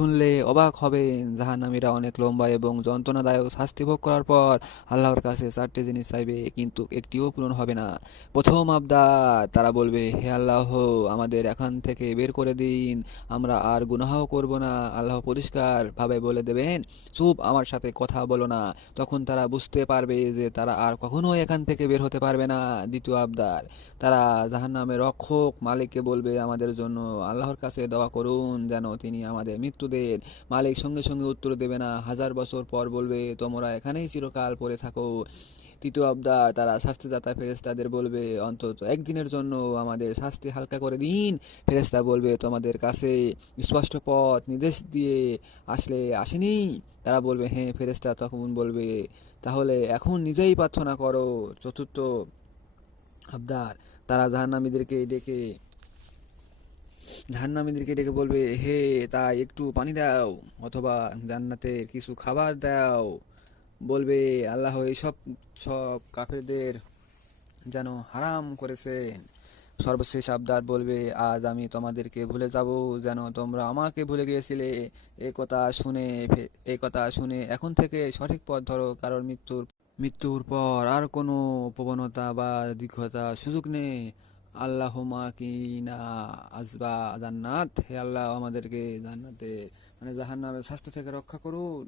শুনলে অবাক হবেন, জাহান্নামীরা অনেক লম্বা এবং যন্ত্রণাদায়ক শাস্তি ভোগ করার পর আল্লাহর কাছে 4টি জিনিস চাইবে, কিন্তু একটিও পূরণ হবে না। প্রথম আবদার, তারা বলবে, হে আল্লাহ, আমাদের এখান থেকে বের করে দিন, আমরা আর গুনাহও করব না। আল্লাহ পরিষ্কারভাবে বলে দেবেন, চুপ, আমার সাথে কথা বলো না। তখন তারা বুঝতে পারবে যে তারা আর কখনোই এখান থেকে বের হতে পারবে না। দ্বিতীয় আবদার, তারা জাহান্নামের রক্ষক মালিককে বলবে, আমাদের জন্য আল্লাহর কাছে দোয়া করুন যেন তিনি আমাদের মৃত্যু দেন। মালিক সঙ্গে সঙ্গে উত্তর দেবে না, 1000 বছর পর বলবে, তোমরা এখানেই চিরকাল পড়ে থাকো। তৃতীয় আবদার, তারা শাস্তিদাতা ফেরেশতাদের বলবে, অন্তত একদিনের জন্য আমাদের শাস্তি হালকা করে দিন। ফেরেশতা বলবে, তোমাদের কাছে স্পষ্ট পথ নির্দেশ দিয়ে আসেনি? তারা বলবে, হ্যাঁ। ফেরেশতা তখন বলবে, তাহলে এখন নিজেই প্রার্থনা করো। চতুর্থ আবদার, তারা জাহান্নামীদেরকে ডেকে বলবে, হে, তাই একটু পানি দাও, অথবা জান্নাতের কিছু খাবার দাও। বলবে, আল্লাহ এইসব সব কাফেরদের যেন হারাম করেছেন। সর্বশেষ আবদার বলবে, আজ আমি তোমাদেরকে ভুলে যাব যেন তোমরা আমাকে ভুলে গিয়েছিলে। এই কথা শুনে এখন থেকে সঠিক পথ ধরো, কারণ মৃত্যুর পর আর কোনো প্রবণতা বা দীর্ঘতা সুযোগ নেই। আল্লাহুম্মা কিনা আজবা জান্নাত, হে আল্লাহ, আমাদেরকে জান্নাতে জাহান্নামের শাস্তি থেকে রক্ষা করুন।